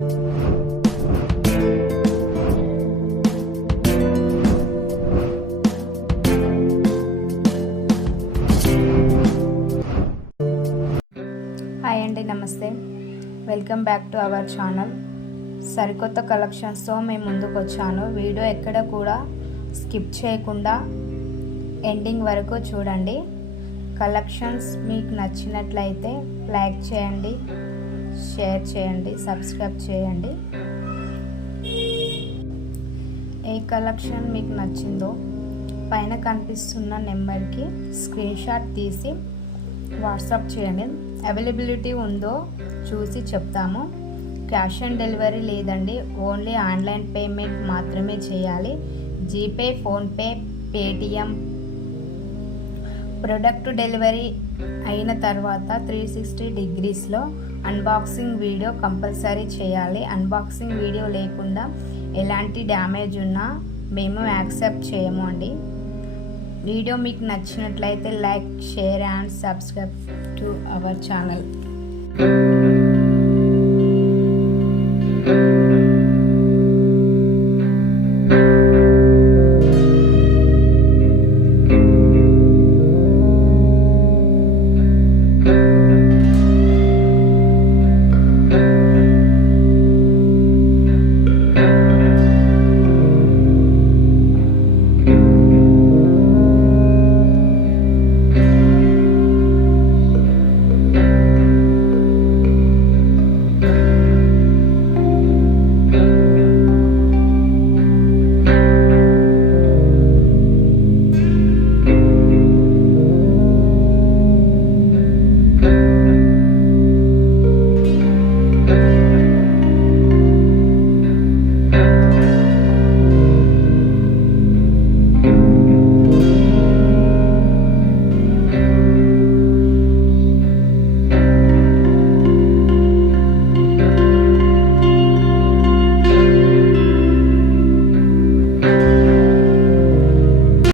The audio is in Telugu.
హాయ్ అండి, నమస్తే. Welcome back to our channel. సరికొత్త కలెక్షన్స్తో మేము ముందుకు వచ్చాను. వీడియో ఎక్కడ కూడా స్కిప్ చేయకుండా ఎండింగ్ వరకు చూడండి. కలెక్షన్స్ మీకు నచ్చినట్లయితే లైక్ చేయండి, షేర్ చేయండి, సబ్స్క్రైబ్ చేయండి. ఏ కలెక్షన్ మీకు నచ్చిందో పైన కనిపిస్తున్న నెంబర్కి స్క్రీన్ షాట్ తీసి వాట్సాప్ చేయండి. అవైలబిలిటీ ఉందో చూసి చెప్తాము. క్యాష్ ఆన్ డెలివరీ లేదండి, ఓన్లీ ఆన్లైన్ పేమెంట్ మాత్రమే చేయాలి. GPay, PhonePe, Paytm. Product delivery అయిన తర్వాత 360 డిగ్రీస్లో అన్బాక్సింగ్ వీడియో కంపల్సరీ చేయాలి. అన్బాక్సింగ్ వీడియో లేకుండా ఎలాంటి డ్యామేజ్ ఉన్నా మేము యాక్సెప్ట్ చేయము అండి. వీడియో మీకు నచ్చినట్లయితే like, share and subscribe to our channel.